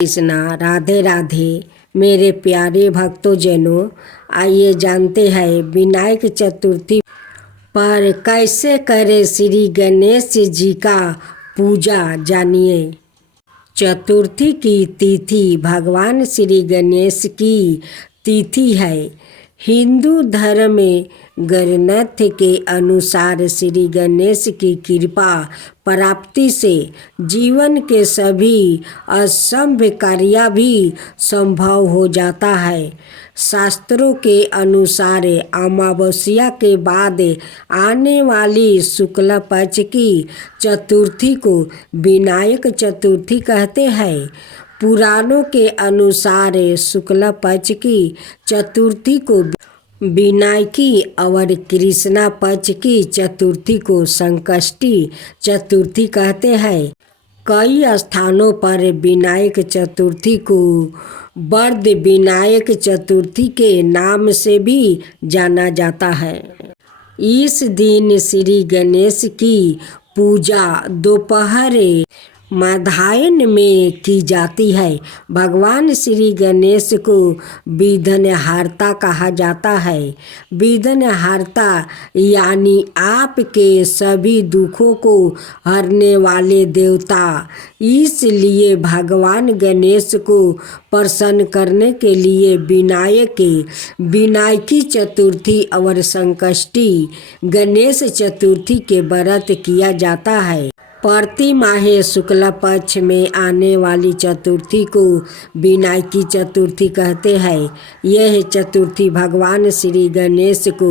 कृष्णा राधे राधे मेरे प्यारे भक्तों आइए जानते हैं विनायक चतुर्थी पर कैसे करें श्री गणेश जी का पूजा। जानिए, चतुर्थी की तिथि भगवान श्री गणेश की तिथि है। हिंदू धर्म में ग्रंथ के अनुसार श्री गणेश की कृपा प्राप्ति से जीवन के सभी असंभव कार्य भी संभव हो जाता है। शास्त्रों के अनुसार अमावस्या के बाद आने वाली शुक्ल पक्ष की चतुर्थी को विनायक चतुर्थी कहते हैं। पुराणों के अनुसार शुक्ल पक्ष की चतुर्थी को विनायकी और कृष्णा पक्ष की चतुर्थी को संकष्टी चतुर्थी कहते हैं। कई स्थानों पर विनायक चतुर्थी को वरद विनायक चतुर्थी के नाम से भी जाना जाता है। इस दिन श्री गणेश की पूजा दोपहर मध्याह्न में की जाती है। भगवान श्री गणेश को विघ्नहर्ता कहा जाता है। विघ्नहर्ता यानी आपके सभी दुखों को हरने वाले देवता। इसलिए भगवान गणेश को प्रसन्न करने के लिए विनायकी चतुर्थी और संकष्टी गणेश चतुर्थी के व्रत किया जाता है। प्रति माह शुक्ल पक्ष में आने वाली चतुर्थी को विनायकी चतुर्थी कहते हैं। यह चतुर्थी भगवान श्री गणेश को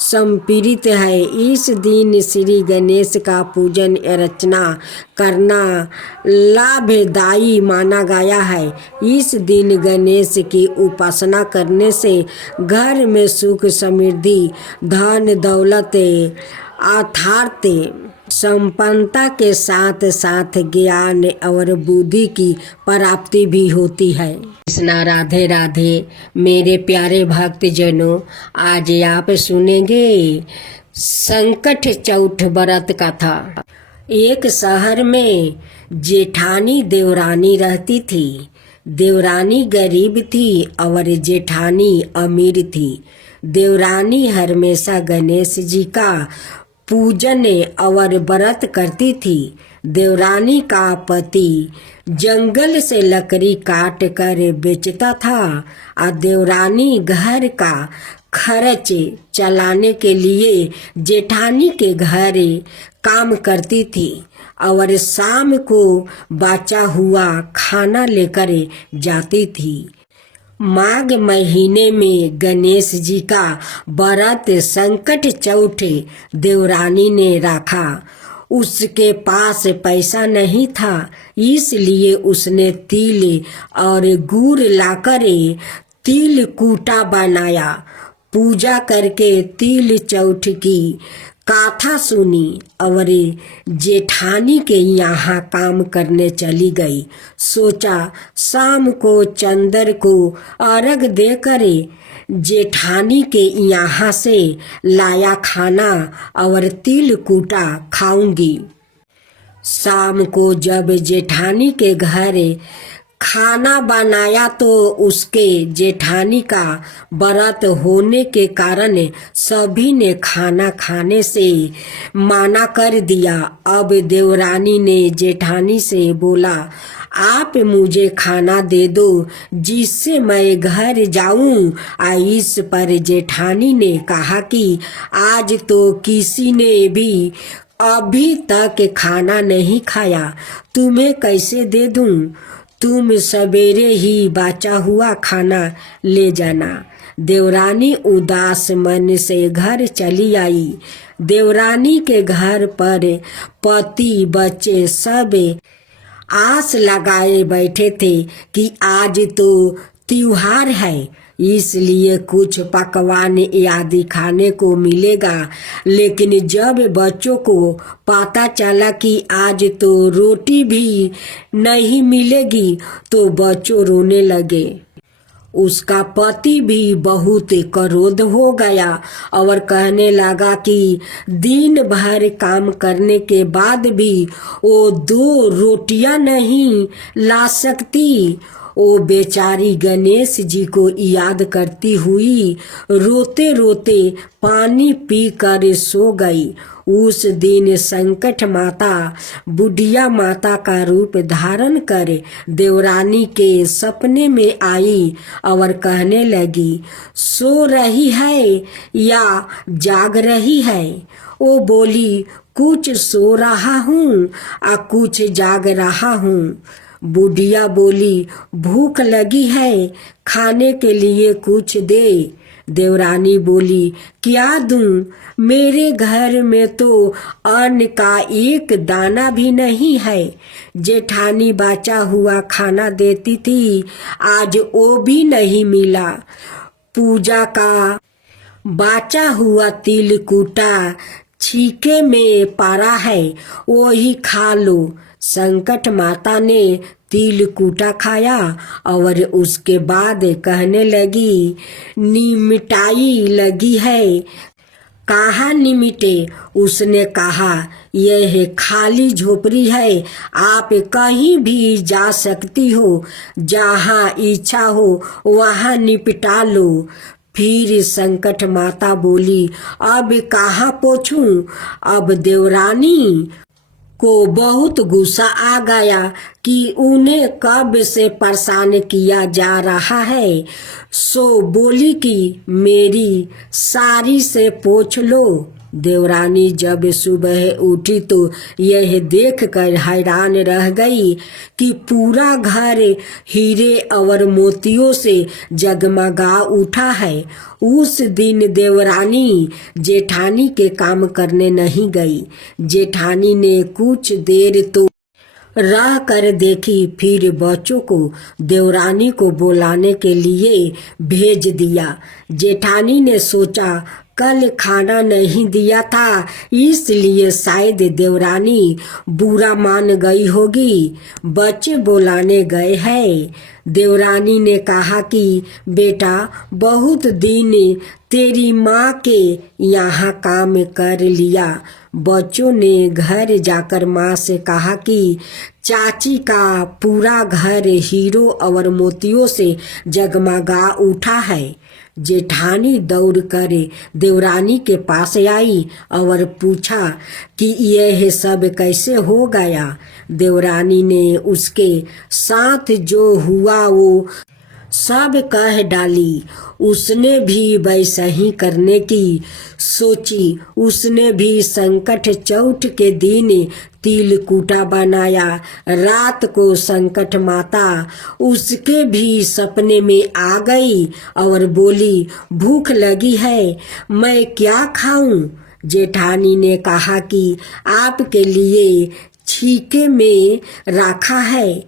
समर्पित है। इस दिन श्री गणेश का पूजन अर्चना करना लाभदायी माना गया है। इस दिन गणेश की उपासना करने से घर में सुख समृद्धि धन दौलत अर्थात संपन्नता के साथ साथ ज्ञान और बुद्धि की प्राप्ति भी होती है। कृष्णा राधे राधे मेरे प्यारे भक्तजनों, आज आप सुनेंगे संकट चौथ व्रत कथा। एक शहर में जेठानी देवरानी रहती थी। देवरानी गरीब थी और जेठानी अमीर थी। देवरानी हमेशा गणेश जी का पूजन और व्रत करती थी। देवरानी का पति जंगल से लकड़ी काट कर बेचता था और देवरानी घर का खर्च चलाने के लिए जेठानी के घर काम करती थी और शाम को बचा हुआ खाना लेकर जाती थी। माघ महीने में गणेश जी का व्रत संकट चौथ देवरानी ने रखा। उसके पास पैसा नहीं था, इसलिए उसने तिल और गुड़ लाकर तिल कूटा बनाया। पूजा करके तिल चौथ की कथा सुनी और जेठानी के यहाँ काम करने चली गई। सोचा शाम को चंद्र को अर्घ देकर जेठानी के यहाँ से लाया खाना और तिल कूटा खाऊंगी। शाम को जब जेठानी के घर खाना बनाया तो उसके जेठानी का व्रत होने के कारण सभी ने खाना खाने से मना कर दिया। अब देवरानी ने जेठानी से बोला, आप मुझे खाना दे दो जिससे मैं घर जाऊं। इस पर जेठानी ने कहा कि आज तो किसी ने भी अभी तक खाना नहीं खाया, तुम्हें कैसे दे दूं? तुम सवेरे ही बचा हुआ खाना ले जाना। देवरानी उदास मन से घर चली आई। देवरानी के घर पर पति बच्चे सब आस लगाए बैठे थे कि आज तो त्योहार है, इसलिए कुछ पकवान आदि खाने को मिलेगा। लेकिन जब बच्चों को पता चला कि आज तो रोटी भी नहीं मिलेगी तो बच्चों रोने लगे। उसका पति भी बहुत क्रोध हो गया और कहने लगा कि दिन भर काम करने के बाद भी वो 2 रोटियां नहीं ला सकती। वो बेचारी गणेश जी को याद करती हुई रोते रोते पानी पी कर सो गई। उस दिन संकट माता बुढ़िया माता का रूप धारण कर देवरानी के सपने में आई और कहने लगी, सो रही है या जाग रही है? वो बोली, कुछ सो रहा हूँ और कुछ जाग रहा हूँ। बुढ़िया बोली, भूख लगी है, खाने के लिए कुछ दे। देवरानी बोली, क्या दूं? मेरे घर में तो अन्न का एक दाना भी नहीं है। जेठानी बचा हुआ खाना देती थी, आज वो भी नहीं मिला। पूजा का बाचा हुआ तिल कूटा छीके में पड़ा है, वो ही खा लो। संकट माता ने तिल कूटा खाया और उसके बाद कहने लगी, निमिटाई लगी है। कहाँ निमिटे? उसने कहा, यह खाली झोपड़ी है, आप कहीं भी जा सकती हो, जहाँ इच्छा हो वहाँ निपटा लो। फिर संकट माता बोली, अब कहाँ पोछूं? अब देवरानी को बहुत गुस्सा आ गया कि उन्हें कब से परेशान किया जा रहा है। सो बोली कि मेरी साड़ी से पोंछ लो। देवरानी जब सुबह उठी तो यह देखकर हैरान रह गई कि पूरा घर हीरे और मोतियों से जगमगा उठा है। उस दिन देवरानी जेठानी के काम करने नहीं गई। जेठानी ने कुछ देर तो रह कर देखी, फिर बच्चों को देवरानी को बुलाने के लिए भेज दिया। जेठानी ने सोचा, कल खाना नहीं दिया था, इसलिए शायद देवरानी बुरा मान गई होगी। बच्चे बुलाने गए हैं। देवरानी ने कहा कि बेटा, बहुत दिन तेरी माँ के यहाँ काम कर लिया। बच्चों ने घर जाकर माँ से कहा कि चाची का पूरा घर हीरो और मोतियों से जगमगा उठा है। जेठानी दौड़कर देवरानी के पास आई और पूछा कि यह सब कैसे हो गया। देवरानी ने उसके साथ जो हुआ वो सब कह डाली। उसने भी वैसा ही करने की सोची। उसने भी संकट चौथ के दिन तिल कूटा बनाया। रात को संकट माता उसके भी सपने में आ गई और बोली, भूख लगी है, मैं क्या खाऊं? जेठानी ने कहा कि आपके लिए छीके में रखा है,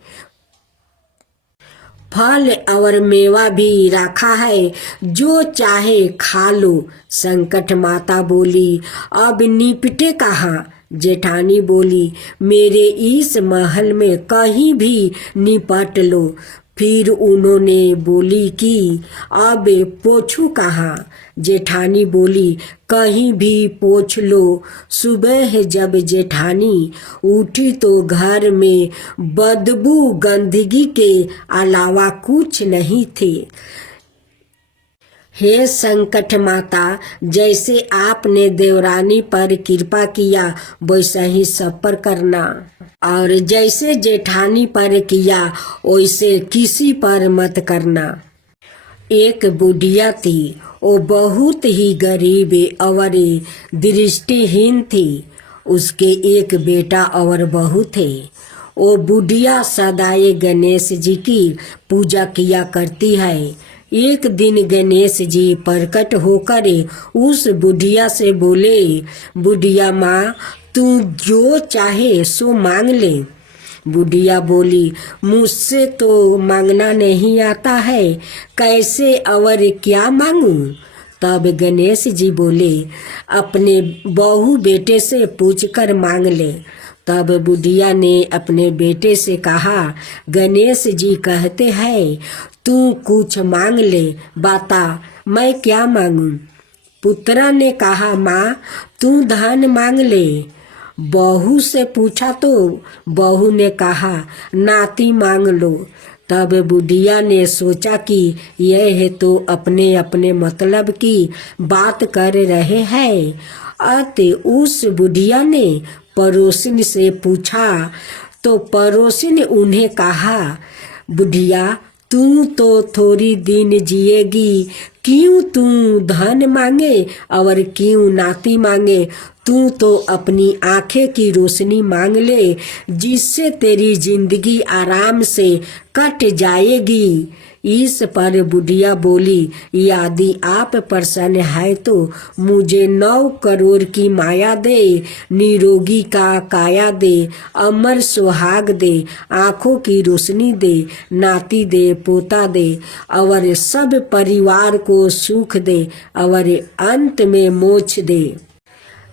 फल और मेवा भी रखा है, जो चाहे खा लो। संकट माता बोली, अब निपटे कहाँ? जेठानी बोली, मेरे इस महल में कहीं भी निपट लो। फिर उन्होंने बोली कि अब पोछूं कहाँ? जेठानी बोली, कहीं भी पोछ लो। सुबह जब जेठानी उठी तो घर में बदबू गंदगी के अलावा कुछ नहीं थे। हे संकट माता, जैसे आपने देवरानी पर कृपा किया वैसा ही सब पर करना, और जैसे जेठानी पर किया वैसे किसी पर मत करना। एक बुढ़िया थी, वो बहुत ही गरीब और दृष्टिहीन थी। उसके एक बेटा और बहू थे। वो बुढ़िया सदाए गणेश जी की पूजा किया करती है। एक दिन गणेश जी प्रकट होकर उस बुढ़िया से बोले, बुढ़िया माँ, तू जो चाहे सो मांग ले। बुढ़िया बोली, मुझसे तो मांगना नहीं आता है, कैसे और क्या मांगूं? तब गणेश जी बोले, अपने बहू बेटे से पूछकर मांग ले। तब बुढ़िया ने अपने बेटे से कहा, गणेश जी कहते हैं, तू कुछ मांग ले, बता मैं क्या मांगूं। पुत्र ने कहा, माँ तू धन मांग ले। बहू से पूछा तो बहू ने कहा, नाती मांग लो। तब बुढ़िया ने सोचा कि यह तो अपने अपने मतलब की बात कर रहे हैं। अतः उस बुढ़िया ने पड़ोसिन से पूछा तो पड़ोसिन उन्हें कहा, बुढ़िया तू तो थोड़ी दिन जिएगी, क्यों तू धन मांगे और क्यों नाती मांगे। तू तो अपनी आंखें की रोशनी मांग ले, जिससे तेरी जिंदगी आराम से कट जाएगी। इस पर बुढ़िया बोली, यदि आप प्रसन्न है तो मुझे 9 करोड़ की माया दे, निरोगी का काया दे, अमर सुहाग दे, आंखों की रोशनी दे, नाती दे, पोता दे और सब परिवार को सुख दे और अंत में मोक्ष दे।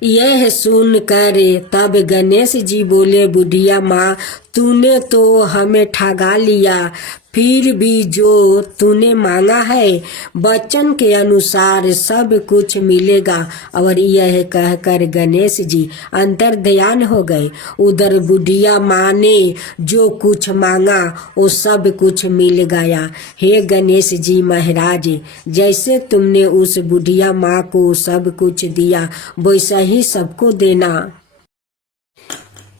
यह सुनकर तब गणेश जी बोले, बुढ़िया माँ तूने तो हमें ठगा लिया, फिर भी जो तूने मांगा है वचन के अनुसार सब कुछ मिलेगा। और यह कहकर गणेश जी अंतर ध्यान हो गए। उधर बुढ़िया माँ ने जो कुछ मांगा वो सब कुछ मिल गया। हे गणेश जी महाराज, जैसे तुमने उस बुढ़िया माँ को सब कुछ दिया वैसा ही सबको देना।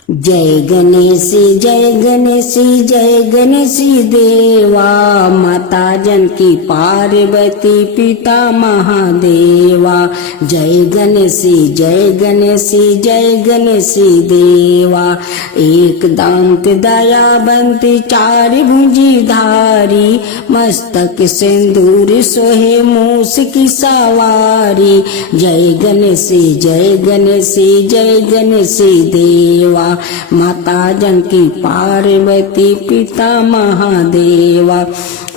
जय गणेशी जय गणेशी जय गणेशी देवा, माता जानकी पार्वती पिता महादेवा। जय गणेशी जय गणेशी जय गणेशी देवा, एक दांत दयावंत 4 भुजी धारी, मस्तक सिंदूर सोहे मूस की सवारी। जय गणेशी जय गणेशी जय गणेशी देवा, माता जानकी पार्वती पिता महादेवा।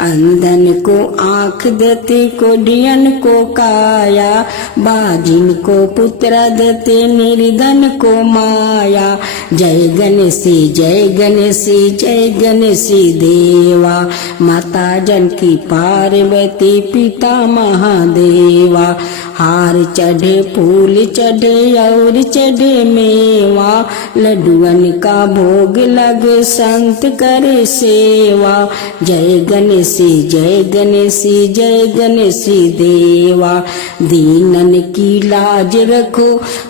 अंधन को आँख देते, कोढ़ियन को काया, बाजिन को पुत्र देते, निर्धन को माया। जय गणेशी जय गणेशी जय गणेशी देवा, माता जानकी पार्वती पिता महादेवा। हार चढ़े फूल चढ़े और चढ़े मेवा, लड्डुअन का भोग लगे संत करे सेवा। जय गणेशी जय गणेशी जय गणेशी देवा, दीनन की लाज रखो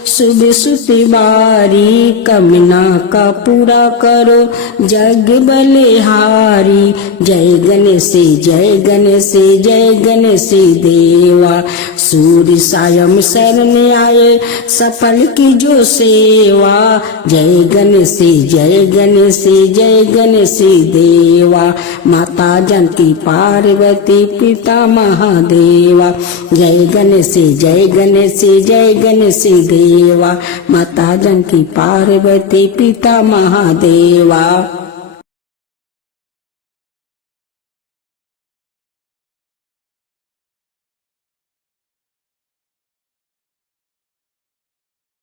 शुभ सुति बारी, कमना का पूरा करो जग बलिहारी। जय गणेशी जय गणेशी जय गणेशी देवा, सूर्य सायं शरण आए सफल की जो सेवा। जय गणेशी जय गणेशी जय गणेशी देवा, माता जानकी पार्वती पिता महादेवा। जय गणेशी जय गणेशी जय गणेशी देवा, माता जानकी पार्वती पिता महादेवा।